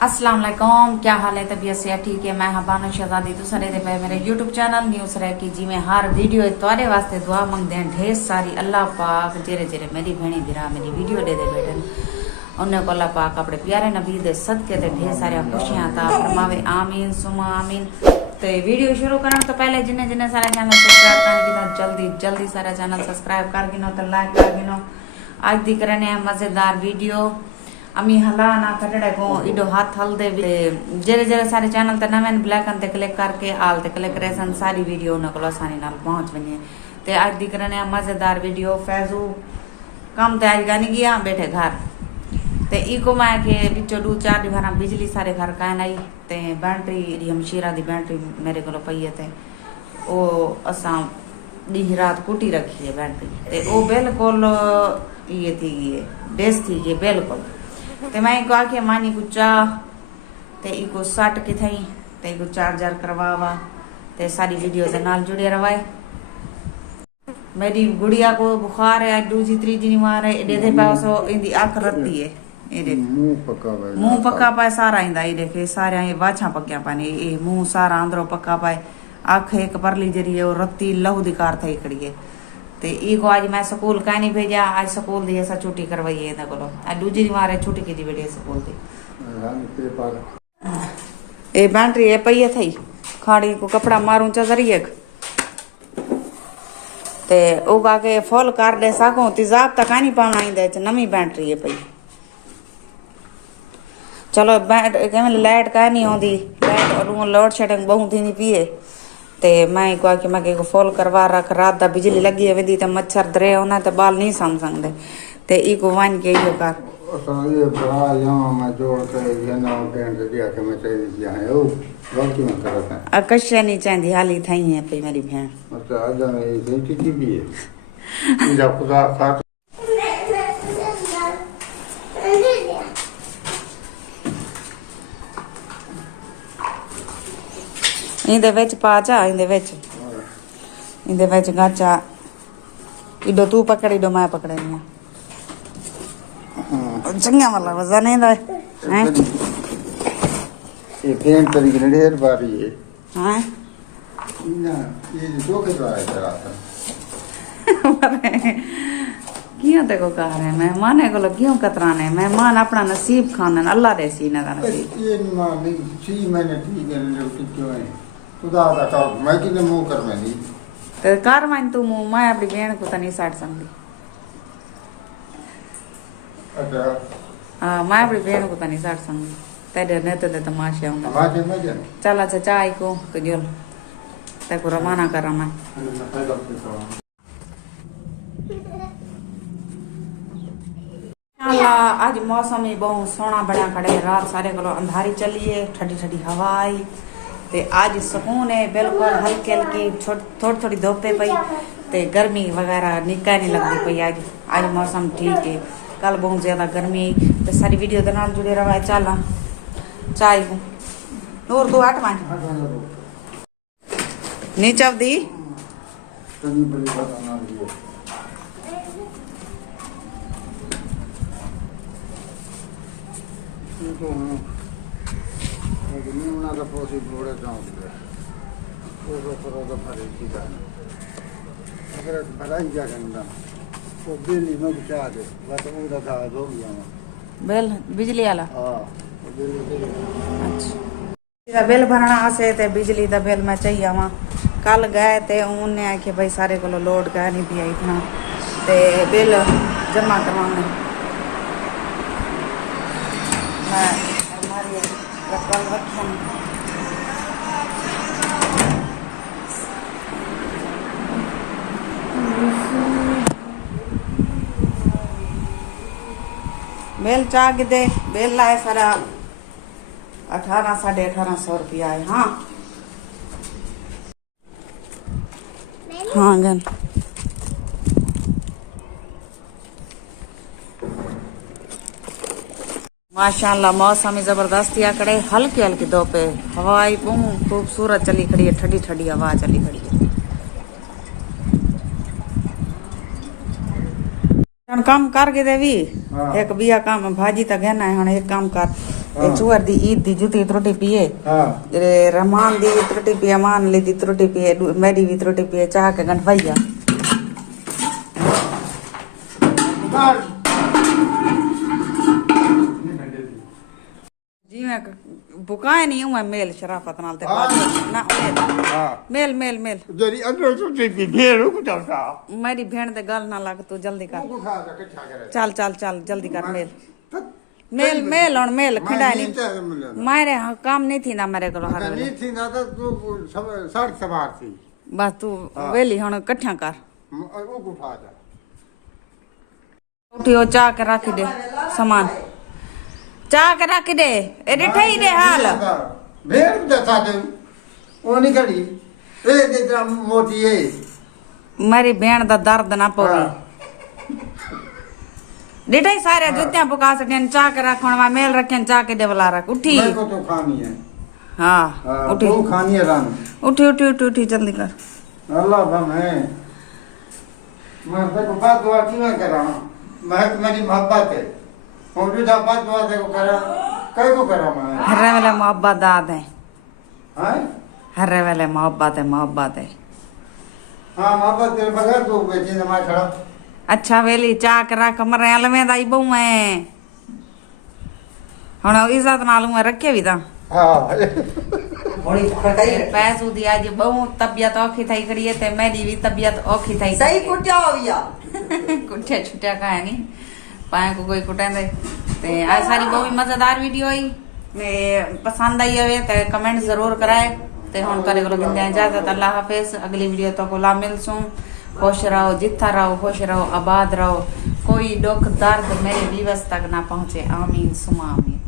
अस्सलाम वालेकुम, क्या हाल है? तबीयत से ठीक है? मैं हबाना शहजादी तो सरे दे पे मेरे यूट्यूब चैनल न्यूज़ रह की जी में हर वीडियो तोरे वास्ते दुआ मंगते हैं ढेर सारी। अल्लाह पाक जेरे जेरे मेरी भेणी भिरा मेरी वीडियो दे बैठन उन्हें को अल्लाह पाक अपने प्यारे नबी दे सदके ते ढेर सारी खुशियां अता फरमावे, आमीन सुमा आमीन। तो वीडियो शुरू करने तो पहले जिन्हें जिन्हें सारा चैनल सब्सक्राइब कर गिनो जल्दी जल्दी सारा चैनल सब्सक्राइब कर गिनो तो लाइक कर गिनो। आज दी करने मजेदार वीडियो अमी हला ना कटड़े को इडो हाथ हल दे जेरे जेरे सारे चैनल ते नवें ब्लैक अन ते क्लिक करके आल ते क्लिक रेसन सारी वीडियो न को आसानी नाल पहुंच बने। ते आज दी करने मजेदार वीडियो फैजू काम ते आज गानी गया बैठे घर ते इको मैं के बिचो 2-4 दिन बिजली सारे घर का नहीं ते बैटरी हमशीरा दी बैटरी मेरे को पई है ते ओ असा दी रात कुटी रखी है बैटरी ते ओ बिल्कुल ये थी ये डेस थी ये बिल्कुल। ते मैं इको आके मानी को चाह ते इको सट के थई ते इको चार्जर करवावा ते सारी वीडियो दे नाल जुड़े रवाए। मेरी गुड़िया को बुखार है, दूसरी तीसरी मार है एडे दे पासो इंदी आंख रत्ती है एडे मुंह पक्का पाए सारा इंदा ई देखे सारे ये वाछा पक्या पाने ए मुंह सारा अंदरो पक्का पाए आंख एक परली जरी है और रत्ती लहू दी कार थई खड़ी है। ते इको आज मैं स्कूल का नहीं भेजा, आज स्कूल दी ऐसा छुट्टी करवाई है ना कोलो आज दूसरी मारे छुट्टी की दी बेटे स्कूल दी ए बैटरी ए पई थई खाड़ी को कपड़ा मारूं चजरी एक ते उगा के फुल कर दे सको तेजाब तक नहीं पाना इंदे च नवी बैटरी है पई। चलो बैट के लाइट का नहीं आंदी लाइट और लोड शेडिंग बहुत थी पिए ते मैं को कि मैं को फुल करवा रख रात दा बिजली लगी है वेंदी ते मच्छर दरे होना ते बाल नहीं सम संगदे ते इको वन के यो कर ये बड़ा यहां मैं जोड़ के ये ना बैंड दिया के मैं चाहिए यहां ओ गलती में करता है अकश नहीं चाहती हाली थई है पे मेरी बहन अच्छा आज मैं ये ठीक भी है जब खुदा साथ इंदे विच पा जा इंदे विच गाचा इडो तू पकड़ी दो मैं पकड़नी चंगा वाला वजन है हैं ये पेंट तरीके ने ढेर बारी है हैं ना ये जो के द्वारा चला था क्यों ते को कह रहे मेहमान को क्यों कतराने मेहमान अपना नसीब खाने अल्लाह दे सीने का नसीब ये मां नहीं सी मैंने ठीक है जो क्यों है खुदा दा का मैं किने मुंह कर मैं नहीं ते कर मैं तू मुंह मैं अपनी बहन को तनी साट संगी अच्छा हां मैं अपनी बहन को तनी साट संगी तेरे ने तो तमाशे होंगे आवाज में जान चला चाय को कजोल ते को रवाना कर मैं अल्लाह आज मौसम ही बहुत सोना बना खड़े रात सारे को अंधारी चली है ठंडी ठंडी हवा आई ते आज सुकून है बिल्कुल हल्की हल्की थोड़ी थोड़ी धूपे पई ते गर्मी वगैरह निका नहीं लगती पई आज मौसम ठीक है। कल बहुत ज्यादा गर्मी ते सारी वीडियो दे नाल जुड़े रहा चला चाय को नूर तू हट मान नीचे दी तनी बड़ी बात ना दियो नहीं उना का पोसी बोड़े गांव के वो तो भरे की जान अगर भराई जा गंदा तो बिजली में बचा दे बस उड़ा था हो गया बिल बिजली वाला हां बिजली अच्छा बिल भरना आसे ते बिजली दा बिल मैं चाहिए वहां कल गए ते उन्हें आके भाई सारे को लोड का नहीं पिया इतना ते बिल जमा करवाने मैं हमारी रखवाल रखन बिल चाह के दे बिल लाए सारा 1800-1850 रुपया है। हाँ हाँ गन माशाल्लाह मौसम ही जबरदस्त या करे हल्की हल्की दोपे हवाई बहुत खूबसूरत चली खड़ी है ठंडी ठंडी हवा चली खड़ी है। काम कर के देवी एक बिया काम भाजी तक है ना एक काम कर ਇਹ ਚੂਹਰ ਦੀ ਈਦ ਦੀ ਜੁੱਤੀ ਤਰੋਟੀ ਪੀਏ ਹਾਂ रहमान दी भी त्रुटि पिए मान ली दी त्रुटि पिए मेरी भी त्रुटि पिए चाह के गंठवैया जी मैं बुकाए नहीं हूं मैं मेल शराफत नाल ते ना ਹਾਂ मेल मेल मेल ਜਿਹੜੀ ਅੰਦਰ ਸੁੱਤੀ ਪੀ ਫੇਰ ਉਹ ਕੁੱਟਦਾ मेरी भेण दे गल ना लग तू जल्दी कर ਉਹ ਖਾ ਕੇ ਇਕੱਠਾ ਕਰੇ चल चल चल जल्दी कर मेल मेल मेल और मेल खड़ा नहीं मारे काम नहीं थी ना मेरे को हर ਨਹੀਂ ਥੀ ਨਾ ਤਾਂ ਤੂੰ ਸੜਕ ਸਵਾਰ ਸੀ बस तू वेली हुन इकट्ठा कर ਉਹ ਉਠਾ ਜਾ उठी हो चाह के रख दे सामान चाह के रख दे एडे ठई दे हाल ਫੇਰ ਦੱਸਾ ਦੇ ਉਹ ਨਹੀਂ ਖੜੀ ਇਹ ਦੇ ਤਰਾ ਮੋਟੀ ਏ मेरी भेण दा दर्द ना पवे डिठई सारे जुत्तियां पुका सकेन चाह के रखण वा मेल रखेन चाह के देवला रख उठी मेरे को तो खानी है हां उठी वो खानी है रान उठी उठी उठी उठी जल्दी कर अल्लाह बमे मैं तो बात दुआ क्यों करा मैं मेरी मोहब्बत है और जो बात दुआ देखो करा कई को करा मैं हरे वाले मोहब्बत दाद है हैं हरे वाले मोहब्बत है हां मोहब्बत तेरे बगैर तो बेची ना मैं खड़ा अच्छा वेली चाह के रख मरे अलवे दा ही बहु है हुन इज्जत नाल मैं रखे भी ता हां थोड़ी खटाई पैसू दी आज बहु तबियत औखी थई खड़ी है ते मेरी भी तबियत औखी थई सही कुटिया होया कुठे छुट्टिया का है नहीं पाए को कोई कुटेंदे ते आज सारी बहुत मजेदार वीडियो आई ने पसंद आई होवे ते कमेंट जरूर कराए ते हुन करे को गिंदे इजाजत अल्लाह हाफिज अगली वीडियो तो को ला मिलसूं खुश रहो जिथा रहो खुश रहो आबाद रहो कोई दुख दर्द मेरे व्यूअर्स तक ना पहुंचे आमीन सुमा आमीन।